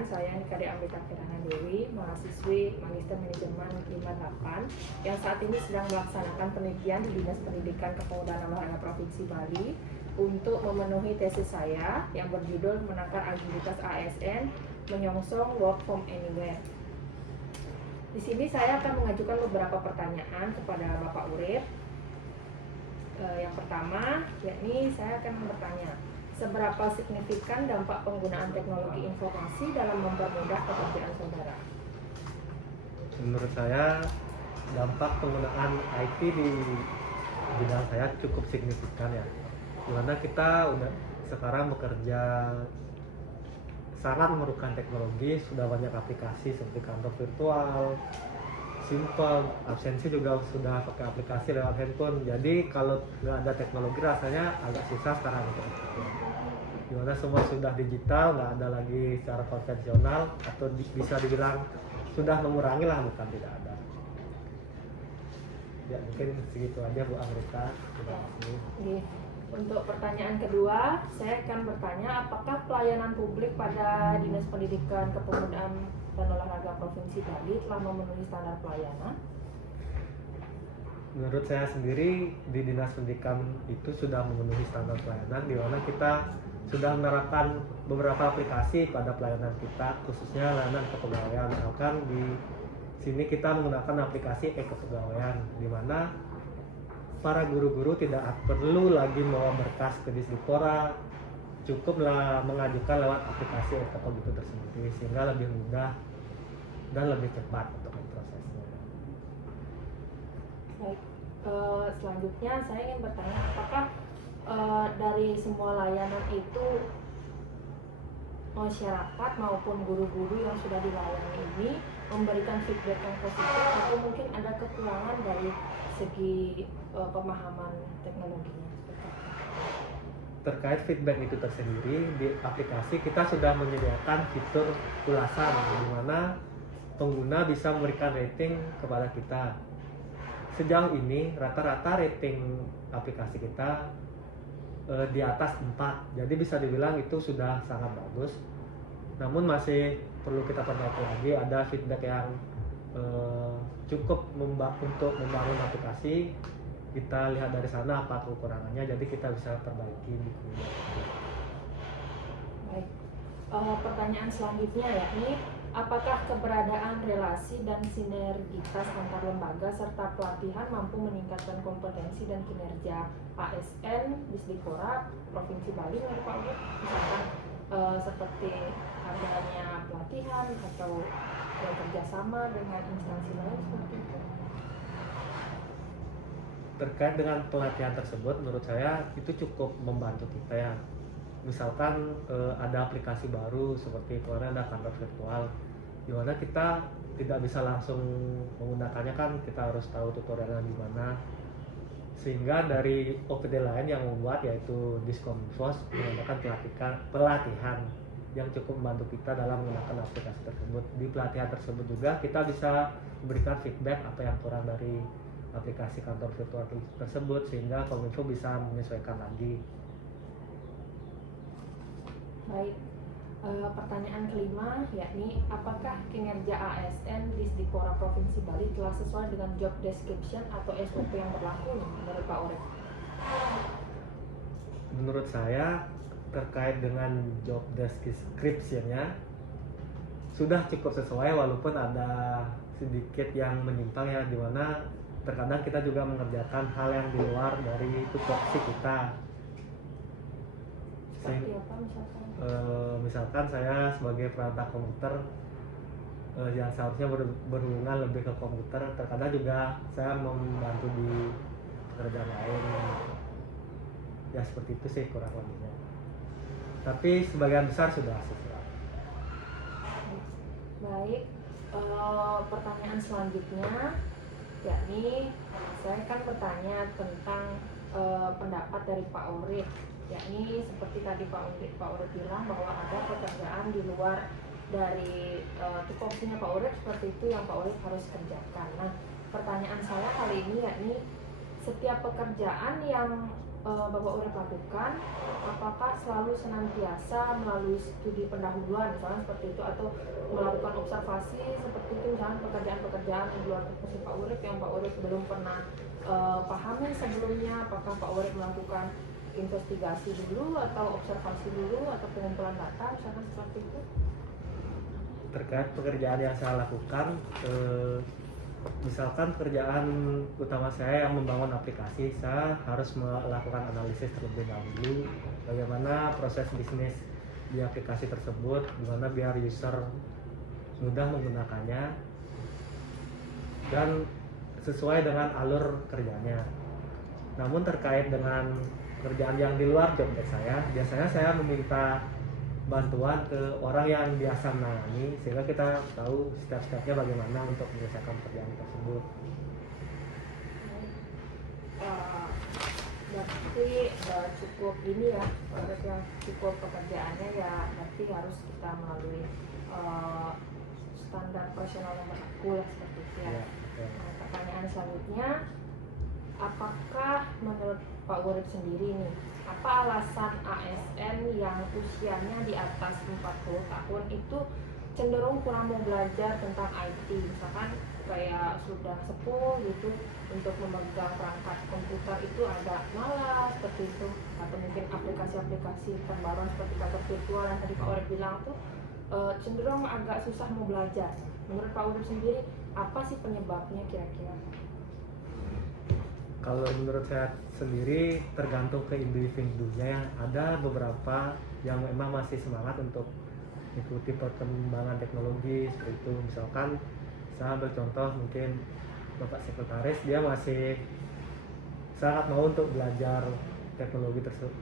sekalian, saya Nikade Amrita Kirana Dewi, mahasiswi Magister Manajemen 58 yang saat ini sedang melaksanakan penelitian di Dinas Pendidikan Kepemudaan Olahraga Provinsi Bali untuk memenuhi tesis saya yang berjudul Menakar Agilitas ASN Menyongsong Work from Anywhere. Di sini saya akan mengajukan beberapa pertanyaan kepada Bapak Urip. Yang pertama, yakni saya akan bertanya, seberapa signifikan dampak penggunaan teknologi informasi dalam mempermudah pekerjaan saudara? Menurut saya, dampak penggunaan IT di bidang saya cukup signifikan ya. Dimana kita udah sekarang bekerja sangat memerlukan teknologi, sudah banyak aplikasi seperti kantor virtual, simple, absensi juga sudah pakai aplikasi lewat handphone. Jadi kalau nggak ada teknologi rasanya agak susah sekarang untuk bekerja. Dimana semua sudah digital, nggak ada lagi secara konvensional, atau bisa dibilang sudah mengurangi lah, bukan tidak ada. Ya mungkin segitu aja Bu Amrita. Terima kasih. Untuk pertanyaan kedua, saya akan bertanya, apakah pelayanan publik pada Dinas Pendidikan Kepemudaan dan Olahraga Provinsi Bali telah memenuhi standar pelayanan? Menurut saya sendiri di Dinas Pendidikan itu sudah memenuhi standar pelayanan, di mana kita sudah menerapkan beberapa aplikasi pada pelayanan kita, khususnya layanan kepegawaian. Misalkan di sini kita menggunakan aplikasi e-kepegawaian, di mana para guru-guru tidak perlu lagi membawa berkas ke Disdikpora, cukuplah mengajukan lewat aplikasi e-kepegawaian tersebut, sehingga lebih mudah dan lebih cepat untuk prosesnya. Baik, selanjutnya saya ingin bertanya, apakah dari semua layanan itu masyarakat maupun guru-guru yang sudah dilayani ini memberikan feedback yang positif atau mungkin ada kekurangan dari segi pemahaman teknologinya? Terkait feedback itu tersendiri, di aplikasi kita sudah menyediakan fitur ulasan di mana pengguna bisa memberikan rating kepada kita. Sejauh ini rata-rata rating aplikasi kita di atas 4, jadi bisa dibilang itu sudah sangat bagus. Namun masih perlu kita perbaiki lagi, ada feedback yang cukup untuk membangun aplikasi. Kita lihat dari sana apa kekurangannya, jadi kita bisa perbaiki di kemudian. Baik, pertanyaan selanjutnya yakni, apakah keberadaan relasi dan sinergitas antar lembaga serta pelatihan mampu meningkatkan kompetensi dan kinerja ASN Disdikpora Provinsi Bali menurut Pak Urip? Misalkan seperti adanya pelatihan atau kerjasama dengan instansi lain seperti itu. Terkait dengan pelatihan tersebut, menurut saya itu cukup membantu kita ya. Misalkan ada aplikasi baru seperti kemarin ada kantor virtual, di mana kita tidak bisa langsung menggunakannya, kan kita harus tahu tutorialnya gimana. Sehingga dari OPD lain yang membuat, yaitu Diskominfo, menggunakan pelatihan yang cukup membantu kita dalam menggunakan aplikasi tersebut. Di pelatihan tersebut juga kita bisa memberikan feedback apa yang kurang dari aplikasi kantor virtual tersebut, sehingga Kominfo bisa menyesuaikan lagi. Baik, pertanyaan kelima yakni, apakah kinerja ASN Disdikpora Provinsi Bali telah sesuai dengan job description atau SOP yang berlaku menurut Pak Urip? Menurut saya terkait dengan job description-nya sudah cukup sesuai, walaupun ada sedikit yang menyimpang ya, dimana terkadang kita juga mengerjakan hal yang di luar dari tupoksi kita. Seperti apa misalkan? Misalkan saya sebagai perangkat komputer yang seharusnya berhubungan lebih ke komputer, terkadang juga saya membantu di pekerjaan lain. Ya seperti itu sih kurang lebihnya. Tapi sebagian besar sudah sesuai. Baik, pertanyaan selanjutnya yakni, saya akan bertanya tentang pendapat dari Pak Urip, yakni seperti tadi Pak Urip bilang bahwa ada pekerjaan di luar dari tupoksinya Pak Urip, seperti itu yang Pak Urip harus kerjakan. Nah, pertanyaan saya kali ini yakni, setiap pekerjaan yang Bapak Urip lakukan, apakah selalu senantiasa melalui studi pendahuluan misalnya seperti itu, atau melakukan observasi seperti itu, misalnya pekerjaan-pekerjaan di luar tupoksi Pak Urip yang Pak Urip belum pernah pahami sebelumnya, apakah Pak Urip melakukan investigasi dulu atau observasi dulu atau pengumpulan data misalkan seperti itu? Terkait pekerjaan yang saya lakukan, misalkan pekerjaan utama saya yang membangun aplikasi, saya harus melakukan analisis terlebih dahulu bagaimana proses bisnis di aplikasi tersebut, gimana biar user mudah menggunakannya dan sesuai dengan alur kerjanya. Namun terkait dengan pekerjaan yang di luar job desk saya, biasanya saya meminta bantuan ke orang yang biasa menangani sehingga kita tahu step-stepnya bagaimana untuk menyelesaikan pekerjaan tersebut. Berarti cukup ini ya, yang cukup pekerjaannya ya, berarti harus kita melalui standar profesional yang berlaku lah seperti itu ya. Nah, pertanyaan selanjutnya, apakah menurut Pak Urip sendiri nih, apa alasan ASN yang usianya di atas 40 tahun itu cenderung kurang mau belajar tentang IT, misalkan kayak sudah sepuh gitu untuk memegang perangkat komputer itu agak malas seperti itu, atau mungkin aplikasi-aplikasi terbaru seperti kantor virtual yang tadi Pak Urip bilang tuh cenderung agak susah mau belajar. Menurut Pak Urip sendiri apa sih penyebabnya kira-kira? Kalau menurut saya sendiri tergantung ke individunya ya. Ada beberapa yang memang masih semangat untuk ikuti perkembangan teknologi seperti itu. Misalkan saya ambil contoh mungkin Bapak Sekretaris, dia masih sangat mau untuk belajar teknologi tersebut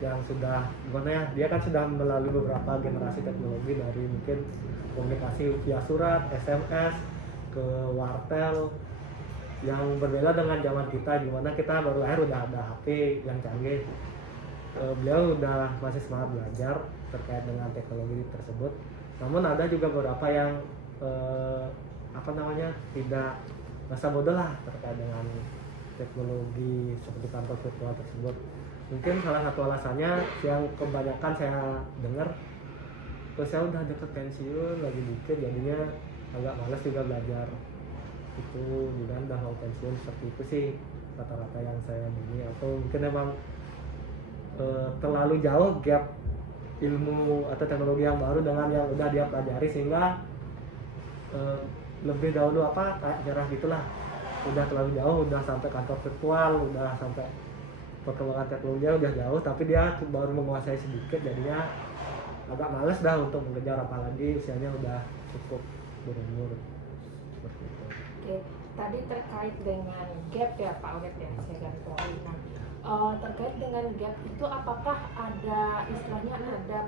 yang sudah gimana ya, dia kan sudah melalui beberapa generasi teknologi dari mungkin komunikasi via surat, SMS, ke wartel, yang berbeda dengan zaman kita dimana kita baru lahir udah ada HP yang canggih. Beliau udah masih semangat belajar terkait dengan teknologi tersebut. Namun ada juga beberapa yang tidak masa bodoh lah terkait dengan teknologi seperti kantor virtual tersebut. Mungkin salah satu alasannya yang kebanyakan saya dengar, saya udah deket pensiun lagi dikit jadinya agak malas juga belajar. Itu juga udah mau pensiun, seperti itu sih rata-rata yang saya dengar. Atau mungkin emang terlalu jauh gap ilmu atau teknologi yang baru dengan yang udah dia pelajari sehingga lebih dahulu nyerah gitulah, udah terlalu jauh, udah sampai kantor virtual, udah sampai perkembangan teknologinya udah jauh tapi dia baru menguasai sedikit, jadinya agak males dah untuk mengejar, apalagi usianya udah cukup berumur seperti itu. Oke, tadi terkait dengan gap ya Pak Urip ya, saya garis bawahi. Nah, terkait dengan gap itu apakah ada istilahnya ada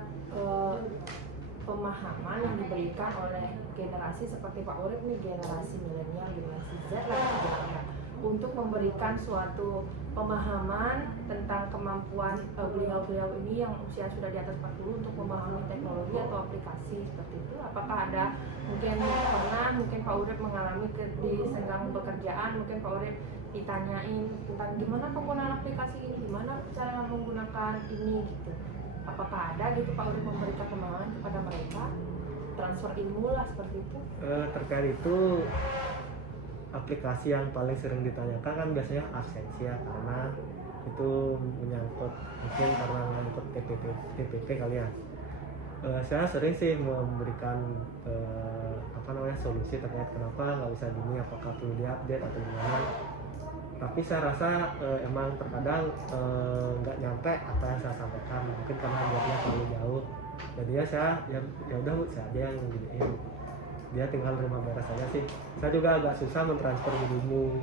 pemahaman yang diberikan oleh generasi seperti Pak Urip nih, generasi milenial, generasi Z lah, untuk memberikan suatu pemahaman tentang kemampuan beliau-beliau ini yang usia sudah di atas 40 untuk memahami teknologi atau aplikasi seperti itu? Apakah ada mungkin Pak Urip mengalami di senggang pekerjaan, mungkin Pak Urip ditanyain tentang gimana penggunaan aplikasi ini, gimana cara menggunakan ini gitu. Apakah ada gitu Pak Urip memberikan pemahaman kepada mereka, transfer ilmu lah seperti itu? Terkait itu, aplikasi yang paling sering ditanyakan kan biasanya absensi ya, karena itu menyangkut mungkin karena menyangkut TPP kali ya. Saya sering sih memberikan solusi terkait kenapa nggak bisa gini, apakah perlu diupdate atau gimana. Tapi saya rasa emang terkadang nggak nyampe apa yang saya sampaikan, mungkin karena jawabnya terlalu jauh. Jadinya saya ya udah Bu, saya aja yang giniin, dia tinggal terima beres saja sih. Saya juga agak susah mentransfer ilmu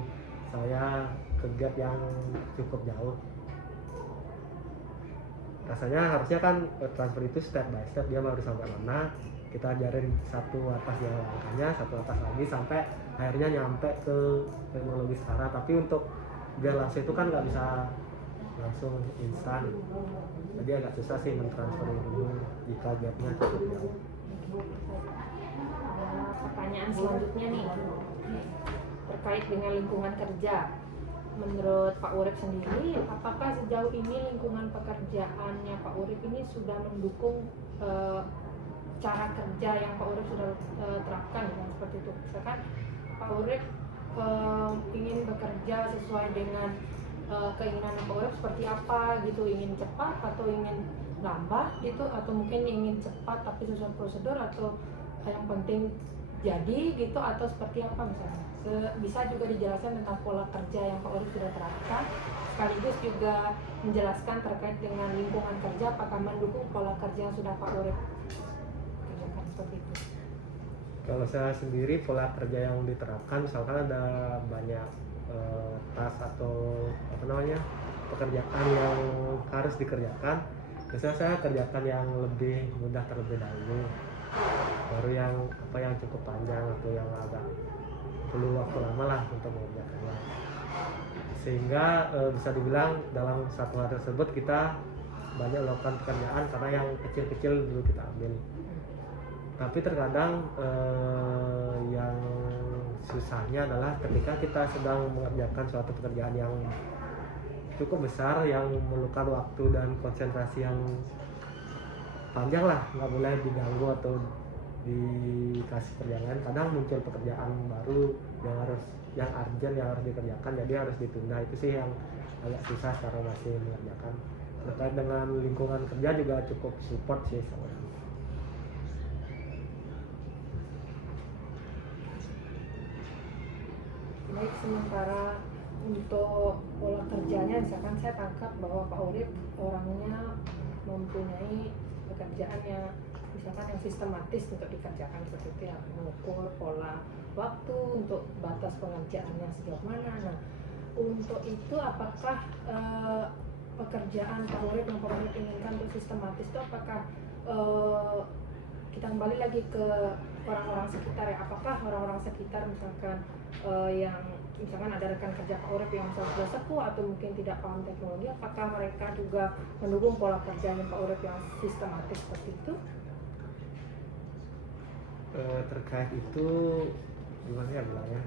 saya ke gap yang cukup jauh. Rasanya harusnya kan transfer itu step by step, dia baru sampai mana kita ajarin satu atas yang langkahnya, satu atas lagi sampai akhirnya nyampe ke teknologi sekarang. Tapi untuk biar langsung itu kan nggak bisa langsung instan, jadi agak susah sih mentransfer ilmu jika gapnya cukup jauh. Pertanyaan selanjutnya nih, terkait dengan lingkungan kerja. menurut Pak Urip sendiri, apakah sejauh ini lingkungan pekerjaannya Pak Urip ini sudah mendukung cara kerja yang Pak Urip sudah terapkan, ya, seperti itu? Misalkan Pak Urip ingin bekerja sesuai dengan keinginan Pak Urip seperti apa gitu, ingin cepat atau ingin lambat gitu, atau mungkin ingin cepat tapi sesuai prosedur, atau yang penting jadi gitu, atau seperti apa misalnya? Bisa juga dijelaskan tentang pola kerja yang Pak Urip sudah terapkan, sekaligus juga menjelaskan terkait dengan lingkungan kerja, apakah mendukung pola kerja yang sudah Pak Urip kerjakan, seperti itu. Kalau saya sendiri pola kerja yang diterapkan, misalkan ada banyak tas atau apa namanya pekerjaan yang harus dikerjakan, biasanya saya kerjakan yang lebih mudah terlebih dahulu, baru yang cukup panjang atau yang agak perlu waktu lama lah untuk mengerjakannya, sehingga bisa dibilang dalam satu hari tersebut kita banyak melakukan pekerjaan karena yang kecil-kecil dulu kita ambil. Tapi terkadang yang susahnya adalah ketika kita sedang mengerjakan suatu pekerjaan yang cukup besar, yang memerlukan waktu dan konsentrasi yang panjang lah, nggak boleh diganggu atau dikasih kerjaan. Kadang muncul pekerjaan baru yang urgent yang harus dikerjakan, jadi harus ditunda. Itu sih yang agak susah sekarang masih mengerjakan. Terkait dengan lingkungan kerja juga cukup support sih sebenarnya. Baik, sementara untuk pola kerjanya, misalkan saya tangkap bahwa Pak Urip orangnya mempunyai pekerjaan yang misalkan yang sistematis untuk dikerjakan, seperti itu ya, mengukur pola waktu untuk batas pengerjaannya sejauh mana. Nah, untuk itu apakah pekerjaan Pak Urip yang Pak Urip inginkan untuk sistematis itu, apakah kita kembali lagi ke orang-orang sekitar ya, apakah orang-orang sekitar misalkan yang misalkan ada rekan kerja Pak Urip yang sudah sepuh atau mungkin tidak paham teknologi, apakah mereka juga mendukung pola kerjanya Pak Urip yang sistematis seperti itu? Terkait itu gimana ya bilangnya,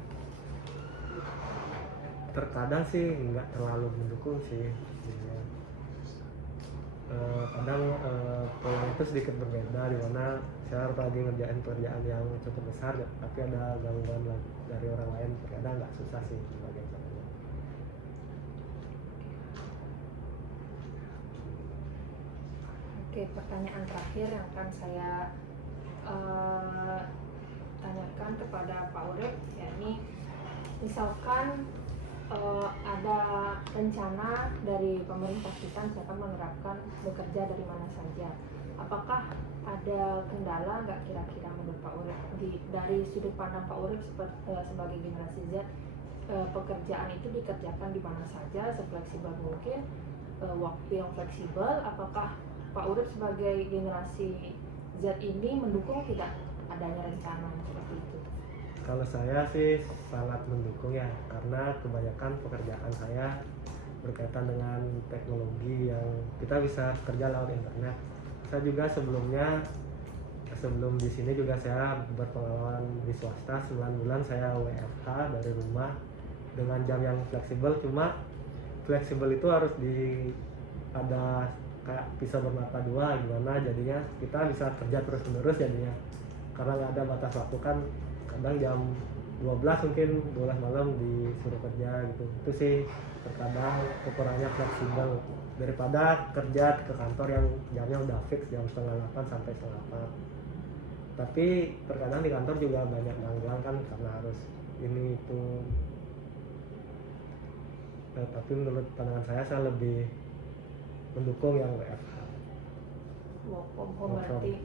terkadang sih nggak terlalu mendukung sih ya. Kadang pola itu sedikit berbeda, di mana saya lagi ngerjain pekerjaan yang cukup besar tapi ada gangguan dari orang lain, terkadang nggak susah sih sebagai caranya. Oke, pertanyaan terakhir yang akan saya tanyakan kepada Pak Urip, yakni misalkan ada rencana dari pemerintah kita misalkan menerapkan bekerja dari mana saja, apakah ada kendala nggak kira-kira menurut Pak Urip dari sudut pandang Pak Urip sebagai generasi Z, pekerjaan itu dikerjakan di mana saja sefleksibel mungkin, waktu yang fleksibel, apakah Pak Urip sebagai generasi Z ini mendukung tidak adanya rencana seperti itu? Kalau saya sih sangat mendukung ya, karena kebanyakan pekerjaan saya berkaitan dengan teknologi yang kita bisa kerja lewat internet. Saya juga sebelum di sini juga saya berpengalaman di swasta 9 bulan, saya WFH dari rumah dengan jam yang fleksibel. Cuma fleksibel itu harus ada kayak pisau bermata dua, gimana jadinya kita bisa kerja terus menerus jadinya, karena nggak ada batas waktu kan. Kadang jam 12 mungkin 12 malam disuruh kerja gitu. Itu sih terkadang kekurangannya fleksibel, daripada kerja ke kantor yang jamnya udah fix jam 7:30 sampai 7:30. Tapi terkadang di kantor juga banyak gangguan kan, karena harus ini itu. Tapi menurut pandangan saya lebih mendukung yang WFH. Work from home berarti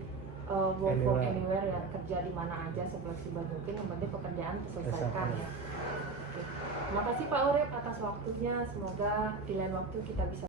work from anywhere ya, kerja di mana aja sefleksibel mungkin, yang penting pekerjaan diselesaikan ya. Oke. Terima kasih Pak Urip atas waktunya, semoga di lain waktu kita bisa